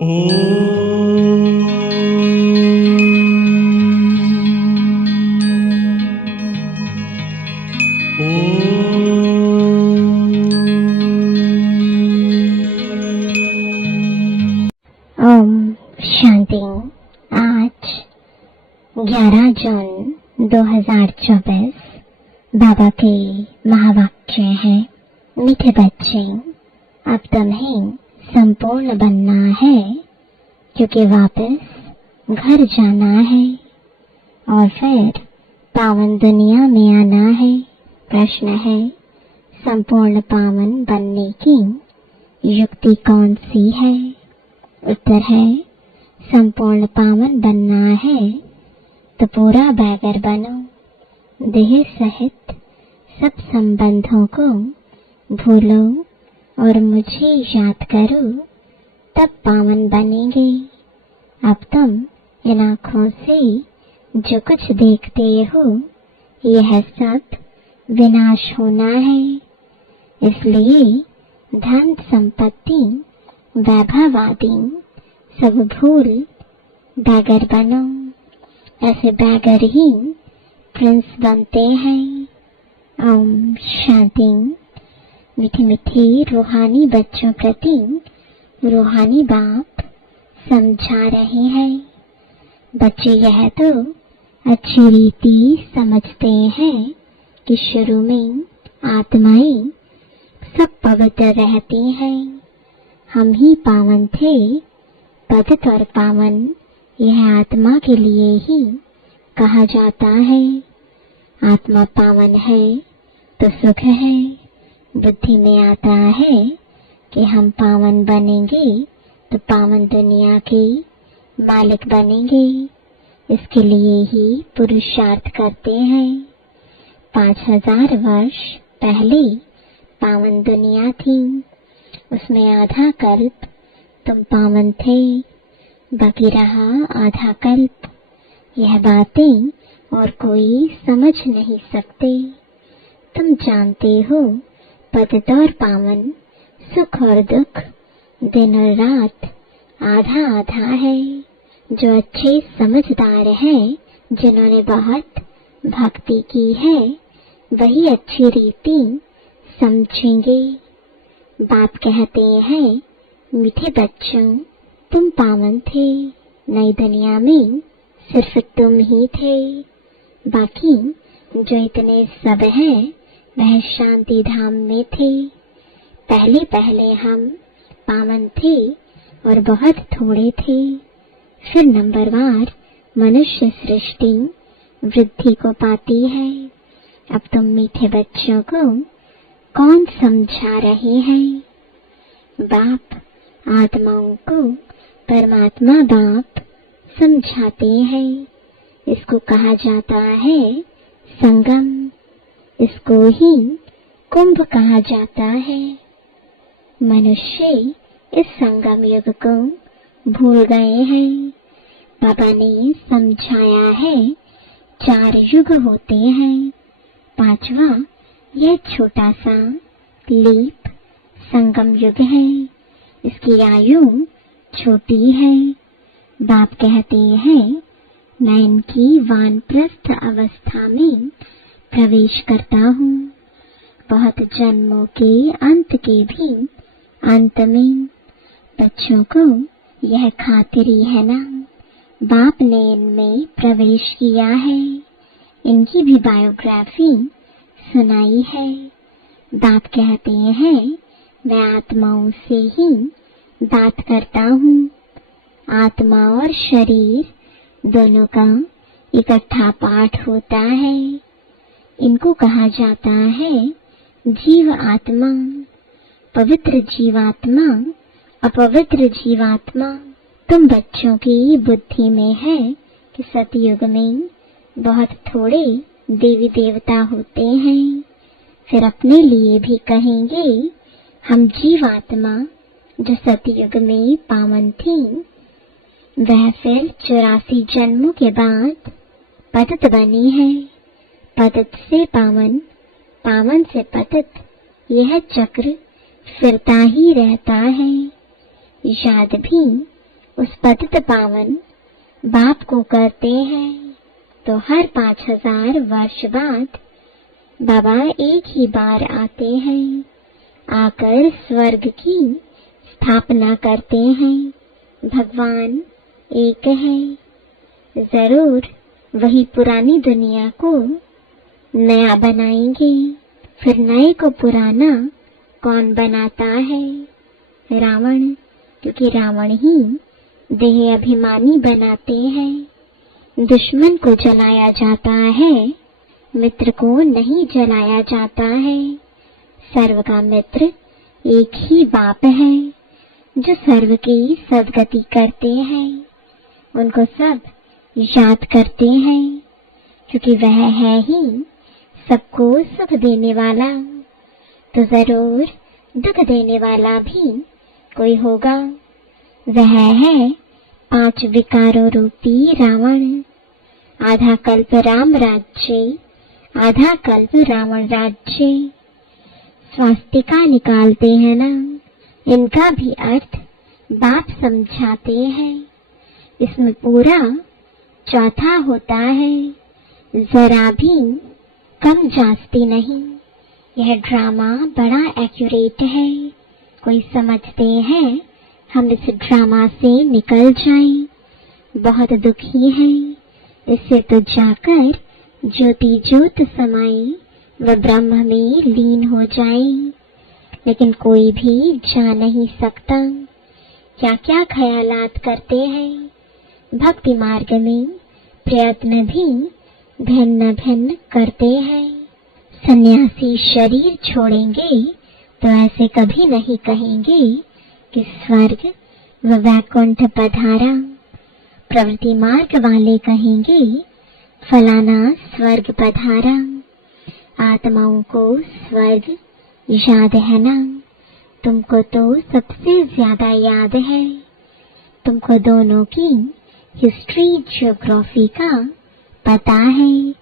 ओम शांति। आज 11 जून 2024 बाबा के महावाक्य है, मीठे बच्चे, अब तुम्हें संपूर्ण बनना है क्योंकि वापस घर जाना है और फिर पावन दुनिया में आना है। प्रश्न है, संपूर्ण पावन बनने की युक्ति कौन सी है? उत्तर है, संपूर्ण पावन बनना है तो पूरा बैगर बनो, देह सहित सब संबंधों को भूलो और मुझे याद करो, तब पावन बनेंगे। अब तुम इन आँखों से जो कुछ देखते हो यह सब विनाश होना है, इसलिए धन संपत्ति वैभव आदि सब भूल बैगर बनो। ऐसे बैगर ही प्रिंस बनते हैं। ओम शांति। मीठे मीठे रूहानी बच्चों प्रति रूहानी बाप समझा रहे हैं। बच्चे यह तो अच्छी रीति समझते हैं कि शुरू में आत्माएं सब पवित्र रहती हैं। हम ही पावन थे। पतित और पावन यह आत्मा के लिए ही कहा जाता है। आत्मा पावन है तो सुख है। बुद्धि में आता है कि हम पावन बनेंगे तो पावन दुनिया के मालिक बनेंगे। इसके लिए ही पुरुषार्थ करते हैं। 5000 वर्ष पहले पावन दुनिया थी, उसमें आधा कल्प तुम पावन थे, बाकी रहा आधा कल्प। यह बातें और कोई समझ नहीं सकते। तुम जानते हो पतित और पावन, सुख और दुख, दिन और रात आधा आधा है। जो अच्छे समझदार हैं, जिन्होंने बहुत भक्ति की है, वही अच्छी रीति समझेंगे। बाप कहते हैं, मीठे बच्चों, तुम पावन थे। नई दुनिया में सिर्फ तुम ही थे, बाकी जो इतने सब हैं वह शांति धाम में थे। पहले पहले हम पावन थे और बहुत थोड़े थे। फिर नंबरवार मनुष्य सृष्टि वृद्धि को पाती है। अब तुम मीठे बच्चों को कौन समझा रहे हैं? बाप आत्माओं को परमात्मा बाप समझाते हैं। इसको कहा जाता है संगम। इसको ही कुंभ कहा जाता है। मनुष्य इस संगम युग को भूल गए हैं। बाबा ने समझाया है 4 युग होते हैं। 5वां यह छोटा सा लीप संगम युग है। इसकी आयु छोटी है। बाप कहते हैं, मैं इनकी वानप्रस्थ अवस्था में प्रवेश करता हूँ। बहुत जन्मों के अंत के भी अंत में बच्चों को यह खातिरी है ना, बाप ने इनमें प्रवेश किया है। इनकी भी बायोग्राफी सुनाई है। बाप कहते हैं, मैं आत्माओं से ही बात करता हूँ। आत्मा और शरीर दोनों का इकट्ठा पाठ होता है। इनको कहा जाता है जीव आत्मा, पवित्र जीवात्मा, अपवित्र जीवात्मा। तुम बच्चों की बुद्धि में है कि सतयुग में बहुत थोड़े देवी देवता होते हैं। फिर अपने लिए भी कहेंगे, हम जीवात्मा जो सतयुग में पावन थी, वह फिर 84 जन्मों के बाद पतित बनी है। पतित से पावन, पावन से पतित, यह चक्र फिरता ही रहता है। याद भी उस पतित पावन बाप को करते हैं, तो हर 5000 वर्ष बाद बाबा एक ही बार आते हैं, आकर स्वर्ग की स्थापना करते हैं। भगवान एक है। जरूर वही पुरानी दुनिया को नया बनाएंगे। फिर नए को पुराना कौन बनाता है? रावण, क्योंकि रावण ही देह अभिमानी बनाते हैं। दुश्मन को जलाया जाता है, मित्र को नहीं जलाया जाता है। सर्व का मित्र एक ही बाप है, जो सर्व की सद्गति करते हैं। उनको सब याद करते हैं, क्योंकि वह है ही सबको सुख देने वाला। तो जरूर दुख देने वाला भी कोई होगा। वह है 5 विकारों रूपी रावण। आधा कल्प राम राज्य, आधा कल्प रावण राज्य। स्वास्तिका निकालते हैं ना, इनका भी अर्थ बाप समझाते हैं। इसमें पूरा चौथा होता है, जरा भी कम जास्ती नहीं। यह ड्रामा बड़ा एक्यूरेट है। कोई समझते हैं हम इस ड्रामा से निकल जाएं, बहुत दुखी हैं। इससे तो जाकर ज्योति ज्योत समाए व ब्रह्म में लीन हो जाए। लेकिन कोई भी जा नहीं सकता। क्या क्या ख्यालात करते हैं। भक्ति मार्ग में प्रयत्न भी भिन्न भिन्न करते हैं। सन्यासी शरीर छोड़ेंगे तो ऐसे कभी नहीं कहेंगे कि स्वर्ग व वैकुंठ पधारा। प्रवृत्ति मार्ग वाले कहेंगे फलाना स्वर्ग पधारा। आत्माओं को स्वर्ग याद है ना? तुमको तो सबसे ज्यादा याद है। तुमको दोनों की हिस्ट्री ज्योग्राफी का पता है,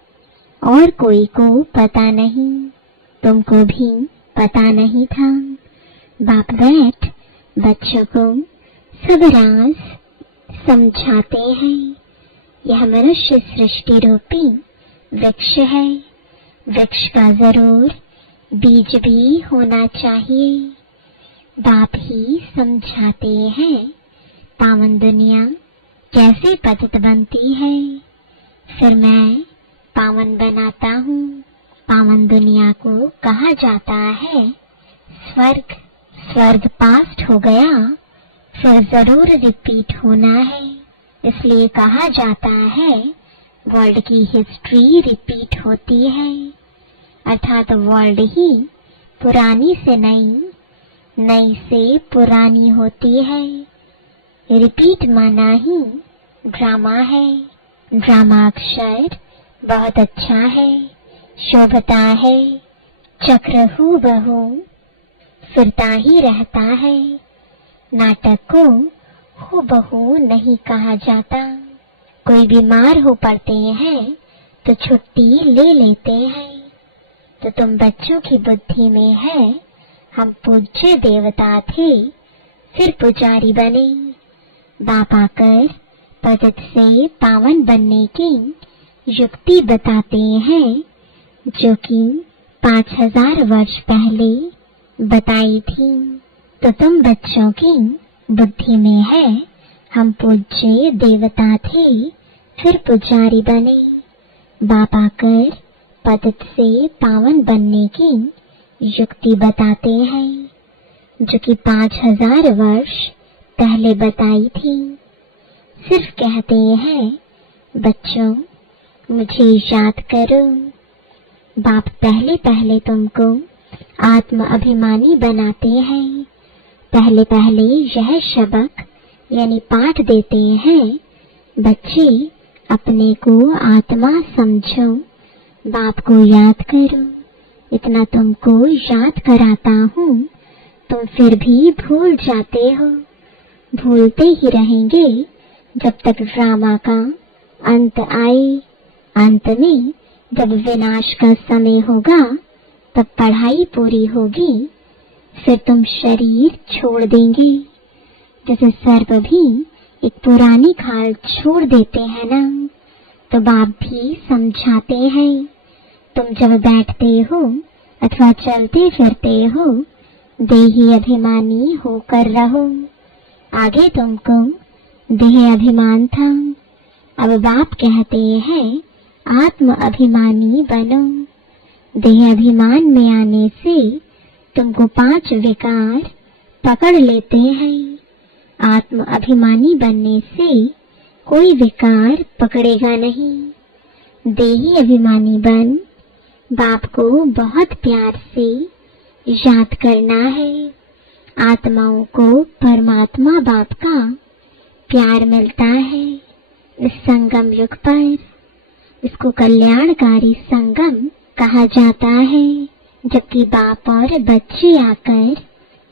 और कोई को पता नहीं। तुमको भी पता नहीं था। बाप बैठ बच्चों को सब राज समझाते हैं। यह मनुष्य सृष्टि रूपी वृक्ष है। वृक्ष का जरूर बीज भी होना चाहिए। बाप ही समझाते हैं पावन दुनिया कैसे पतित बनती है। फिर मैं पावन बनाता हूँ। पावन दुनिया को कहा जाता है स्वर्ग। स्वर्ग पास्ट हो गया, फिर जरूर रिपीट होना है। इसलिए कहा जाता है वर्ल्ड की हिस्ट्री रिपीट होती है। अर्थात वर्ल्ड ही पुरानी से नई, नई से पुरानी होती है। रिपीट माना ही ड्रामा है। ड्रामा अक्षर बहुत अच्छा है, शोभता है। चक्र हूबहू फिरता ही रहता है। नाटक को हूबहू नहीं कहा जाता। कोई बीमार हो पड़ते हैं तो छुट्टी ले लेते हैं। तो तुम बच्चों की बुद्धि में है हम पूज्य देवता थे, फिर पुजारी बने। बाप आकर पतित से पावन बनने की युक्ति बताते हैं, जो कि 5000 वर्ष पहले बताई थी। तो तुम बच्चों की बुद्धि में है हम पूज्य देवता थे, फिर पुजारी बने। बाप आकर पतित से पावन बनने की युक्ति बताते हैं, जो कि 5000 वर्ष पहले बताई थी। सिर्फ कहते हैं बच्चों मुझे याद करो। बाप पहले पहले तुमको आत्म अभिमानी बनाते हैं। पहले पहले यह सबक यानी पाठ देते हैं, बच्चे अपने को आत्मा समझो, बाप को याद करो। इतना तुमको याद कराता हूँ, तुम फिर भी भूल जाते हो। भूलते ही रहेंगे जब तक ड्रामा का अंत आए। अंत में जब विनाश का समय होगा तब पढ़ाई पूरी होगी, फिर तुम शरीर छोड़ देंगे। जैसे सर्प भी एक पुरानी खाल छोड़ देते हैं ना, तो बाप भी समझाते हैं, तुम जब बैठते हो अथवा चलते फिरते हो, देही अभिमानी होकर रहो। आगे तुमको देह अभिमान था, अब बाप कहते हैं आत्म अभिमानी बनो। देह अभिमान में आने से तुमको 5 विकार पकड़ लेते हैं। आत्म अभिमानी बनने से कोई विकार पकड़ेगा नहीं। देही अभिमानी बन बाप को बहुत प्यार से याद करना है। आत्माओं को परमात्मा बाप का प्यार मिलता है इस संगम युग पर। इसको कल्याणकारी संगम कहा जाता है, जबकि बाप और बच्चे आकर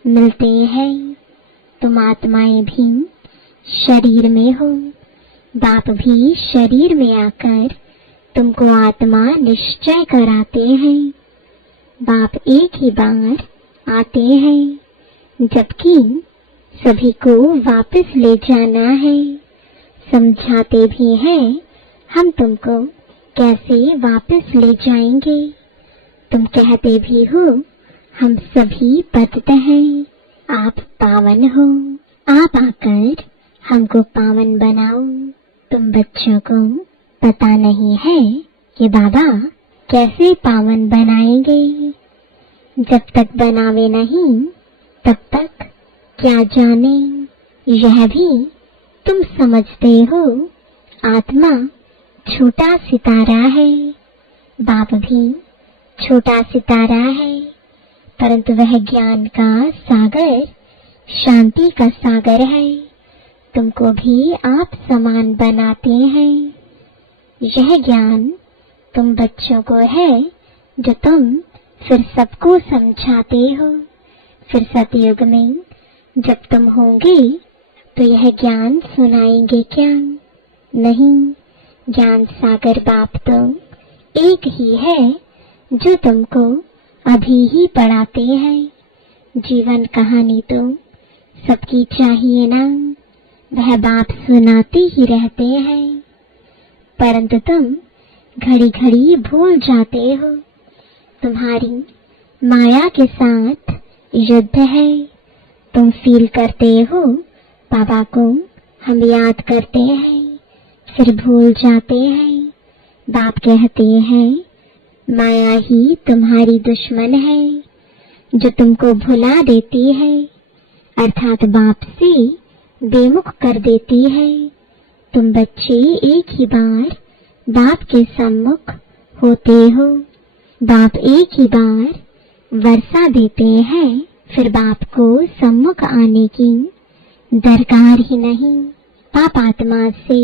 मिलते हैं। तुम आत्माएं भी शरीर में हो, बाप भी शरीर में आकर तुमको आत्मा निश्चय कराते हैं। बाप एक ही बार आते हैं, जबकि सभी को वापस ले जाना है। समझाते भी हैं हम तुमको कैसे वापस ले जाएंगे। तुम कहते भी हो हम सभी पतित हैं, आप पावन हो, आप आकर हमको पावन बनाओ। तुम बच्चों को पता नहीं है कि बाबा कैसे पावन बनाएंगे। जब तक बनावे नहीं तब तक क्या जाने। यह भी तुम समझते हो आत्मा छोटा सितारा है, बाप भी छोटा सितारा है, परंतु वह ज्ञान का सागर, शांति का सागर है। तुमको भी आप समान बनाते हैं। यह ज्ञान तुम बच्चों को है जो तुम फिर सबको समझाते हो। फिर सतयुग में जब तुम होंगे तो यह ज्ञान सुनाएंगे क्या? नहीं, ज्ञान सागर बाप तो एक ही है जो तुमको अभी ही पढ़ाते हैं। जीवन कहानी तो सबकी चाहिए ना, वह बाप सुनाते ही रहते हैं, परंतु तुम घड़ी घड़ी भूल जाते हो। तुम्हारी माया के साथ युद्ध है। तुम फील करते हो बाबा को हम याद करते हैं, फिर भूल जाते हैं। बाप कहते हैं माया ही तुम्हारी दुश्मन है जो तुमको भुला देती है, अर्थात बाप से बेमुख कर देती है। तुम बच्चे एक ही बार बाप के सम्मुख होते हो। बाप एक ही बार वर्षा देते हैं, फिर बाप को सम्मुख आने की दरकार ही नहीं। पाप आत्मा से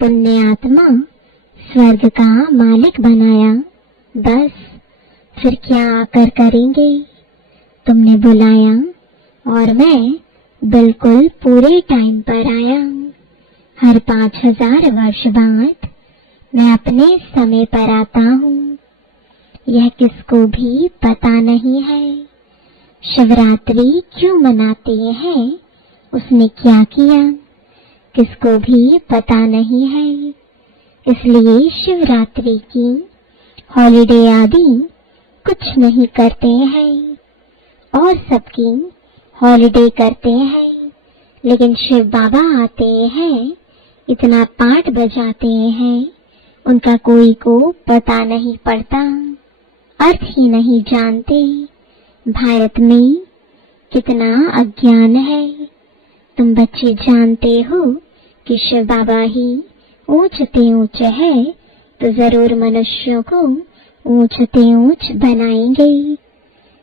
पुण्य आत्मा स्वर्ग का मालिक बनाया, बस फिर क्या आकर करेंगे। तुमने बुलाया और मैं बिल्कुल पूरे टाइम पर आया। हर 5000 वर्ष बाद मैं अपने समय पर आता हूँ। यह किसको भी पता नहीं है। शिवरात्रि क्यों मनाते हैं, उसने क्या किया, किसको भी पता नहीं है। इसलिए शिवरात्रि की हॉलिडे आदि कुछ नहीं करते हैं और सबकी हॉलिडे करते हैं, लेकिन शिव बाबा आते हैं, इतना पाठ बजाते हैं, उनका कोई को पता नहीं पड़ता, अर्थ ही नहीं जानते। भारत में कितना अज्ञान है। तुम बच्चे जानते हो कि शिव बाबा ही ऊंचते ऊंच है, तो जरूर मनुष्यों को ऊंचते ऊंच बनाएंगे।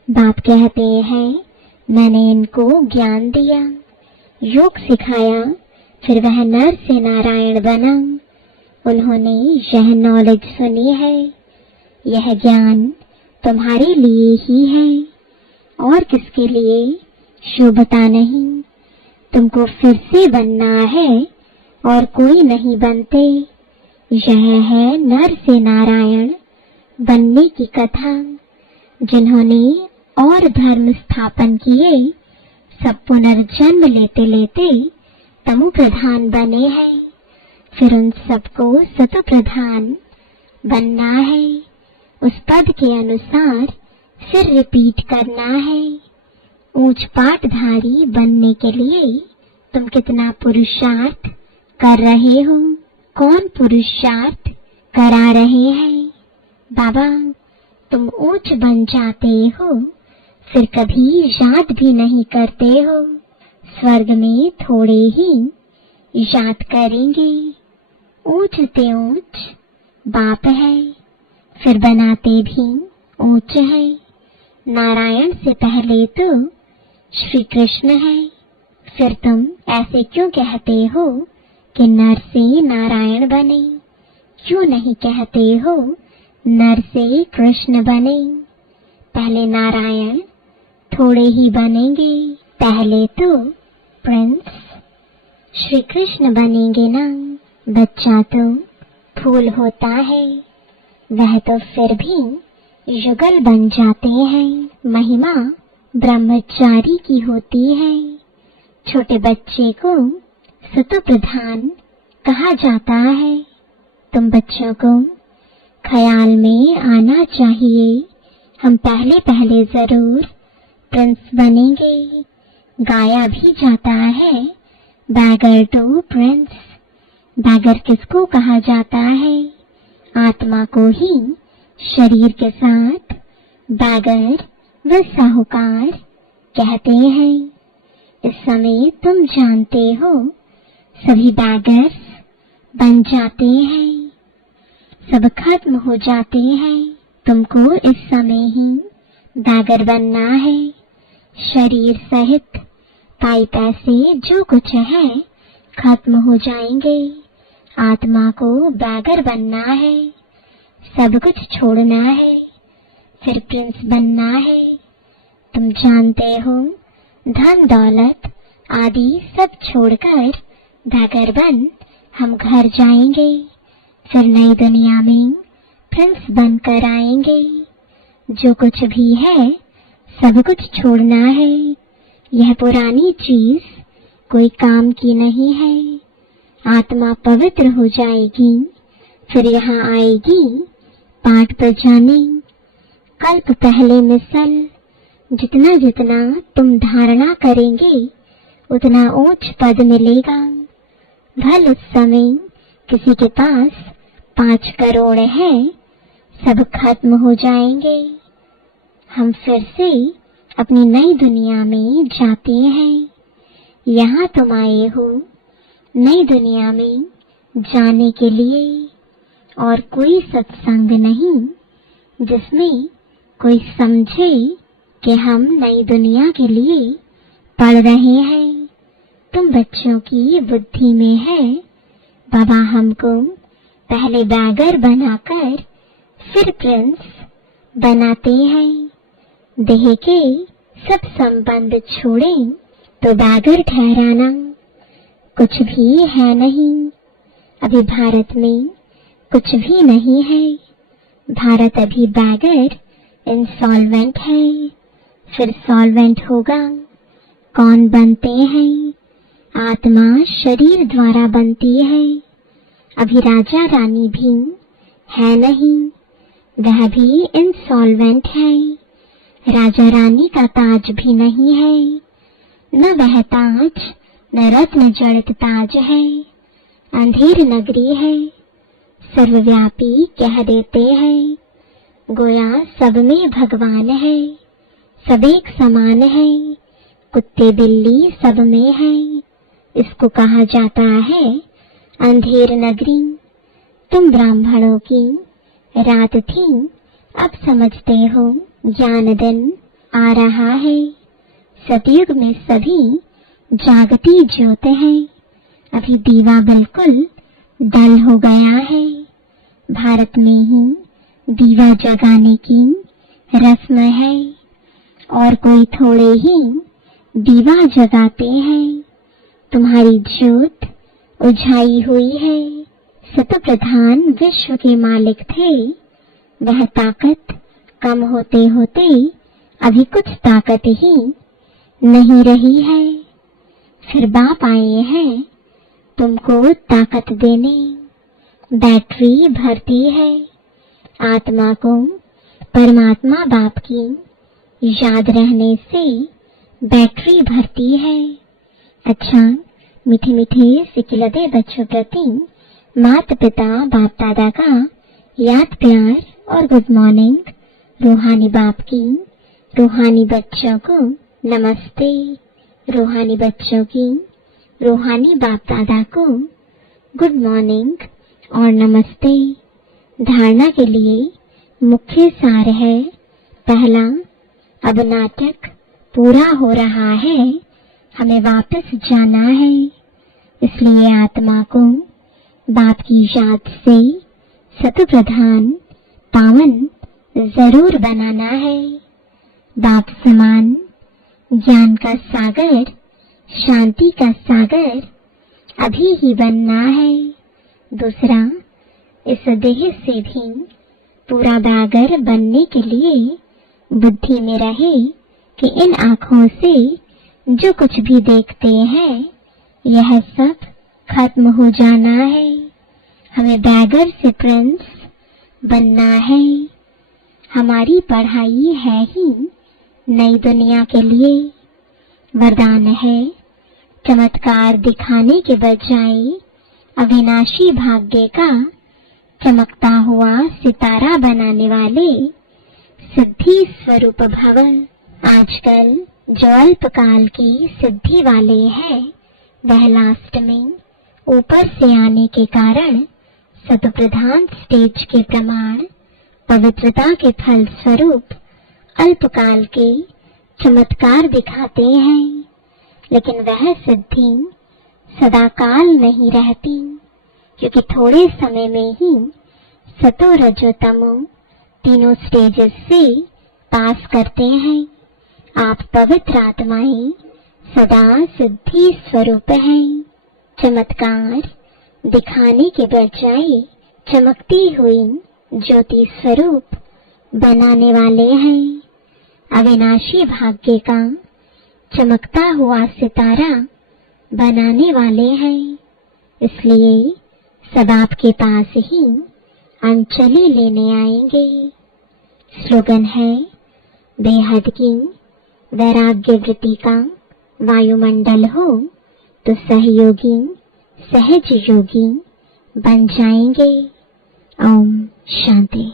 बाप कहते हैं मैंने इनको ज्ञान दिया, योग सिखाया, फिर वह नर से नारायण बना। उन्होंने यह नॉलेज सुनी है। यह ज्ञान तुम्हारे लिए ही है और किसके लिए शोभता नहीं। तुमको फिर से बनना है और कोई नहीं बनते। यह है नर से नारायण बनने की कथा। जिन्होंने और धर्म स्थापन किए, सब पुनर्जन्म लेते लेते तमो प्रधान बने हैं, फिर उन सबको सतो प्रधान बनना है। उस पद के अनुसार फिर रिपीट करना है। ऊंच पाठधारी बनने के लिए तुम कितना पुरुषार्थ कर रहे हो? कौन पुरुषार्थ करा रहे हैं? बाबा, तुम ऊंच बन जाते हो, फिर कभी याद भी नहीं करते हो। स्वर्ग में थोड़े ही याद करेंगे। ऊंच ते ऊंच बाप है, फिर बनाते भी ऊंच है। नारायण से पहले तो श्री कृष्ण है। फिर तुम ऐसे क्यों कहते हो कि नर से नारायण बने? क्यों नहीं कहते हो नर से कृष्ण बने? पहले नारायण थोड़े ही बनेंगे, पहले तो प्रिंस श्री कृष्ण बनेंगे ना। बच्चा तो फूल होता है, वह तो फिर भी युगल बन जाते हैं। महिमा ब्रह्मचारी की होती है। छोटे बच्चे को सतो प्रधान कहा जाता है। तुम बच्चों को ख्याल में आना चाहिए, हम पहले पहले जरूर प्रिंस बनेंगे। गाया भी जाता है, बैगर टू प्रिंस। बैगर किसको कहा जाता है? आत्मा को ही शरीर के साथ बैगर व साहूकार कहते हैं। इस समय तुम जानते हो सभी बैगर्स बन जाते हैं, सब खत्म हो जाते हैं। तुमको इस समय ही बैगर बनना है। शरीर सहित पाई पैसे जो कुछ है खत्म हो जाएंगे। आत्मा को बैगर बनना है, सब कुछ छोड़ना है, फिर प्रिंस बनना है। तुम जानते हो धन दौलत आदि सब छोड़कर बैगर बन हम घर जाएंगे, फिर नई दुनिया में प्रिंस बनकर आएंगे। जो कुछ भी है सब कुछ छोड़ना है। यह पुरानी चीज कोई काम की नहीं है। आत्मा पवित्र हो जाएगी, फिर यहाँ आएगी पाठ बजाने। कल्प पहले मिसल, जितना जितना तुम धारणा करेंगे उतना ऊंच पद मिलेगा। भल उस समय किसी के पास 5 करोड़ है, सब खत्म हो जाएंगे। हम फिर से अपनी नई दुनिया में जाते हैं। यहाँ तुम आए हो नई दुनिया में जाने के लिए, और कोई सत्संग नहीं जिसमें कोई समझे कि हम नई दुनिया के लिए पढ़ रहे हैं। तुम बच्चों की बुद्धि में है बाबा हमको पहले बैगर बनाकर फिर प्रिंस बनाते हैं। देह के सब संबंध छोड़ें तो बैगर ठहराना कुछ भी है नहीं। अभी भारत में कुछ भी नहीं है। भारत अभी बैगर इंसॉल्वेंट है, फिर सॉल्वेंट होगा। कौन बनते हैं? आत्मा शरीर द्वारा बनती है। अभी राजा रानी भी है नहीं, वह भी इंसॉल्वेंट है। राजा रानी का ताज भी नहीं है, न वह ताज न रत्न जड़ित ताज है। अंधेर नगरी है, सर्वव्यापी कह देते हैं। गोया सब में भगवान है, सब एक समान है। कुत्ते बिल्ली सब में है, इसको कहा जाता है अंधेर नगरी। तुम ब्राह्मणों की रात थी, अब समझते हो ज्ञान दिन आ रहा है। सतयुग में सभी जागती ज्योत है, अभी दीवा बिल्कुल डल हो गया है। भारत में ही दीवा जगाने की रस्म है, और कोई थोड़े ही दीवा जगाते हैं। तुम्हारी ज्योत उझाई हुई है। सतप्रधान विश्व के मालिक थे, वह ताकत कम होते होते अभी कुछ ताकत ही नहीं रही है। फिर बाप आए हैं तुमको ताकत देने बैटरी भरती है। आत्मा को परमात्मा बाप की याद रहने से बैटरी भरती है। अच्छा, मीठे मीठे सिकिलदे बच्चों प्रति माता पिता बाप दादा का याद प्यार और गुड मॉर्निंग। रूहानी बाप की रूहानी बच्चों को नमस्ते। रूहानी बच्चों की रूहानी बाप दादा को गुड मॉर्निंग और नमस्ते। धारणा के लिए मुख्य सार है, पहला, अब नाटक पूरा हो रहा है, हमें वापस जाना है, इसलिए आत्मा को बाप की याद से सत प्रधान पावन जरूर बनाना है। बाप समान ज्ञान का सागर, शांति का सागर अभी ही बनना है। दूसरा, इस देह से भी पूरा बागर बनने के लिए बुद्धि में रहे कि इन आँखों से जो कुछ भी देखते हैं यह सब खत्म हो जाना है। हमें बैगर से प्रिंस बनना है। हमारी पढ़ाई है ही नई दुनिया के लिए। वरदान है, चमत्कार दिखाने के बजाय अविनाशी भाग्य का चमकता हुआ सितारा बनाने वाले सिद्धि स्वरूप भव। आजकल जो अल्पकाल की सिद्धि वाले हैं वह लास्ट में ऊपर से आने के कारण सतप्रधान स्टेज के प्रमाण पवित्रता के फल स्वरूप अल्पकाल के चमत्कार दिखाते हैं, लेकिन वह सिद्धि सदाकाल नहीं रहती, क्योंकि थोड़े समय में ही सतो रजो तमो तीनों स्टेजेस से पास करते हैं। आप पवित्र आत्माएं सदा सिद्धि स्वरूप हैं। चमत्कार दिखाने के बजाय चमकती हुई ज्योति स्वरूप बनाने वाले हैं। अविनाशी भाग्य का चमकता हुआ सितारा बनाने वाले हैं। इसलिए सब आपके पास ही अंजलि लेने आएंगे। स्लोगन है, बेहद की वैराग्य वृत्ति का वायुमंडल हो तो सहयोगी सहज योगी बन जाएंगे। ओम शांति।